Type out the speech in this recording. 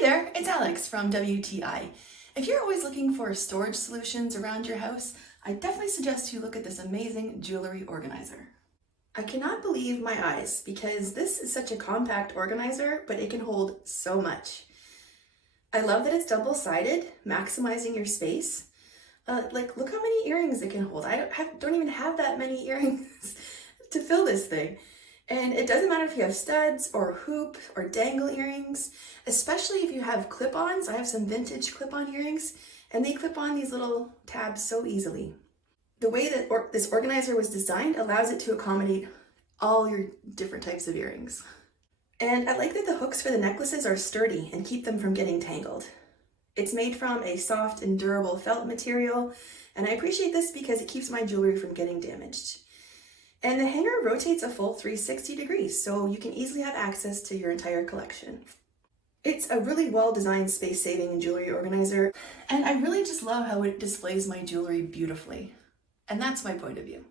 Hey there, it's Alex from WTI. If you're always looking for storage solutions around your house, I definitely suggest you look at this amazing jewelry organizer. I cannot believe my eyes because this is such a compact organizer, but it can hold so much. I love that it's double-sided, maximizing your space. Look how many earrings it can hold. I don't even have that many earrings to fill this thing. And it doesn't matter if you have studs or hoop or dangle earrings, especially if you have clip-ons. I have some vintage clip-on earrings and they clip on these little tabs so easily. The way that this organizer was designed allows it to accommodate all your different types of earrings. And I like that the hooks for the necklaces are sturdy and keep them from getting tangled. It's made from a soft and durable felt material, and I appreciate this because it keeps my jewelry from getting damaged. And the hanger rotates a full 360 degrees, so you can easily have access to your entire collection. It's a really well-designed space-saving jewelry organizer, and I really just love how it displays my jewelry beautifully. And that's my point of view.